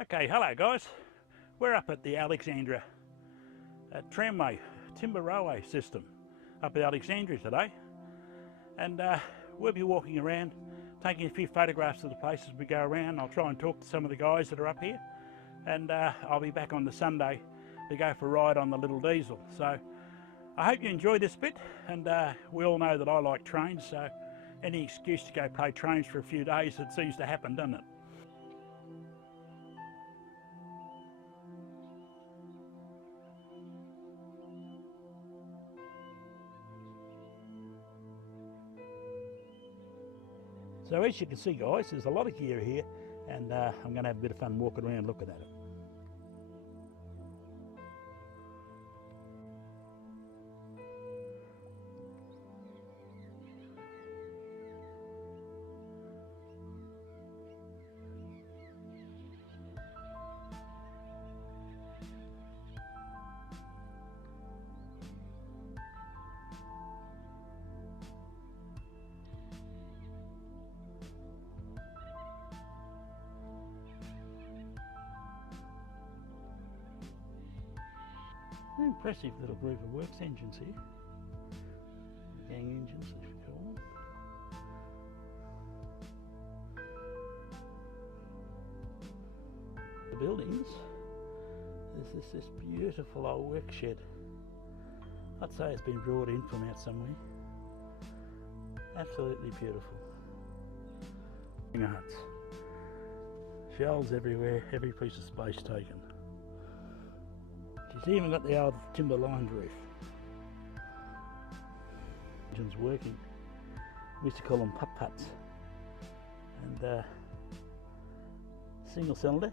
Okay, hello guys. We're up at the Alexandra tramway timber railway system up at Alexandra today, and we'll be walking around taking a few photographs of the places we go around. I'll try and talk to some of the guys that are up here, and I'll be back on the Sunday to go for a ride on the little diesel. So I hope you enjoy this bit, and we all know that I like trains, so any excuse to go play trains for a few days, it seems to happen, doesn't it? So as you can see guys, there's a lot of gear here, and I'm going to have a bit of fun walking around looking at it. An impressive little group of works engines here. Gang engines, if you call them. The buildings, there's this beautiful old work shed. I'd say it's been brought in from out somewhere. Absolutely beautiful. Huts. Shelves everywhere, every piece of space taken. She's even got the old timber lined roof. Engine's working. We used to call them putt-putts. And single cylinder.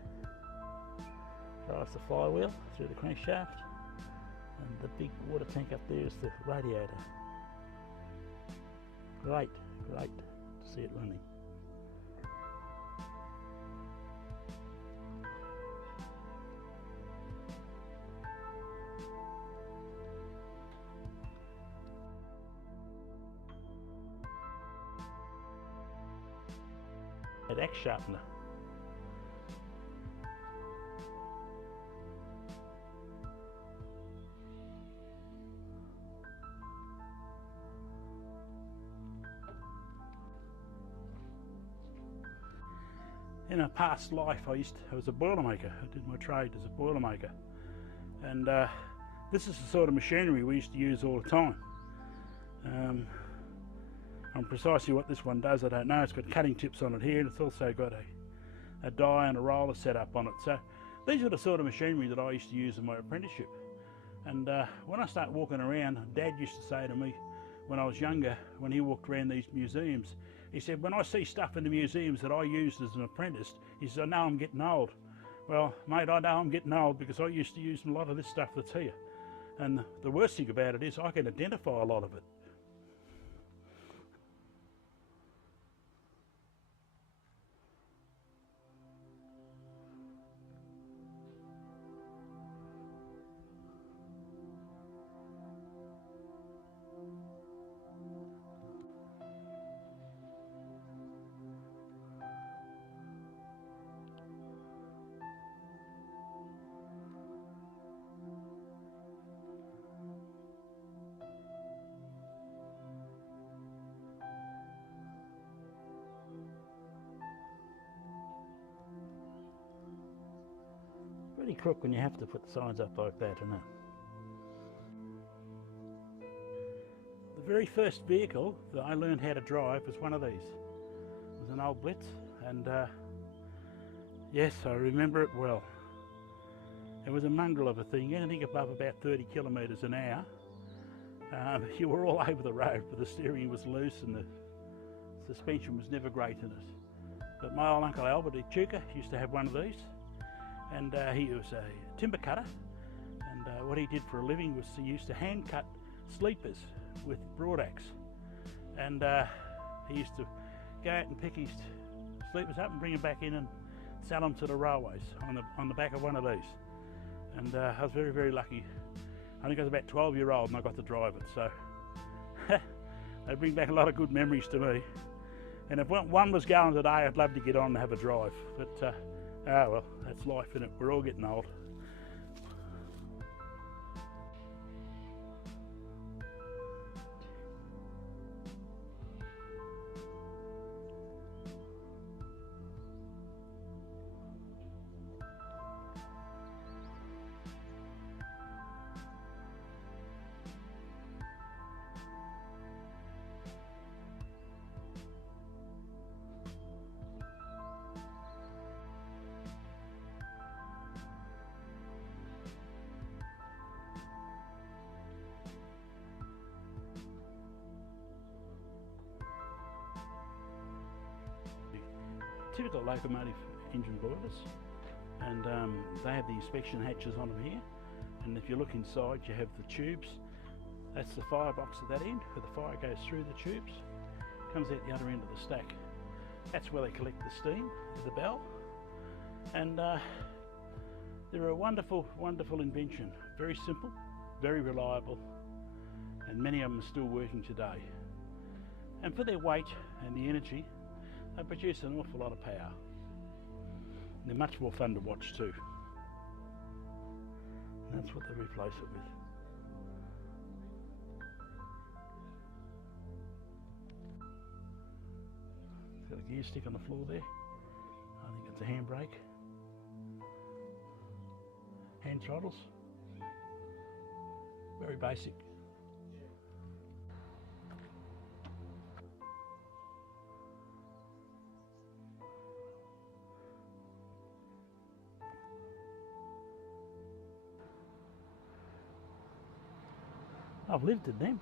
Drives the flywheel through the crankshaft. And the big water tank up there is the radiator. Great to see it running. An axe sharpener. In a past life I was a boilermaker. I did my trade as a boilermaker, and this is the sort of machinery we used to use all the time. And precisely what this one does I don't know. It's got cutting tips on it here, and it's also got a die and a roller set up on it. So these are the sort of machinery that I used to use in my apprenticeship. And when I start walking around, Dad used to say to me when I was younger, when he walked around these museums, he said, when I see stuff in the museums that I used as an apprentice, he said, I know I'm getting old. Well, mate, I know I'm getting old because I used to use a lot of this stuff that's here. And the worst thing about it is I can identify a lot of it. Pretty crook when you have to put the signs up like that, isn't it? The very first vehicle that I learned how to drive was one of these. It was an old Blitz, and yes, I remember it well. It was a mongrel of a thing, anything above about 30 kilometres an hour. You were all over the road, but the steering was loose and the suspension was never great in it. But my old Uncle Albert at Chuka used to have one of these. And he was a timber cutter, and what he did for a living was he used to hand cut sleepers with broad axe, and he used to go out and pick his sleepers up and bring them back in and sell them to the railways on the back of one of these. And I was very lucky. I think I was about 12-year-old and I got to drive it, so they bring back a lot of good memories to me. And if one was going today, I'd love to get on and have a drive, but Ah well, that's life, innit? We're all getting old. Typical locomotive engine boilers, and they have the inspection hatches on them here, and if you look inside you have the tubes. That's the firebox at that end where the fire goes through the tubes, comes out the other end of the stack. That's where they collect the steam with the bell, and they're a wonderful invention. Very simple, very reliable, and many of them are still working today, and for their weight and the energy they produce an awful lot of power. They're much more fun to watch too. And that's what they replace it with. It's got a gear stick on the floor there. I think it's a handbrake. Hand throttles. Very basic. I've lived in them.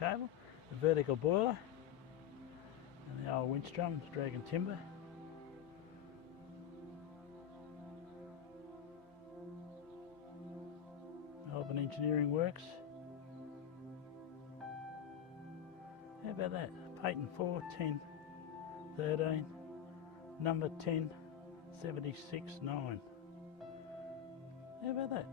Cable, the vertical boiler, and the old winch drums dragging timber. Melbourne Engineering Works. How about that? Patent 4, 10, 13, number 10, 76, 9. How about that?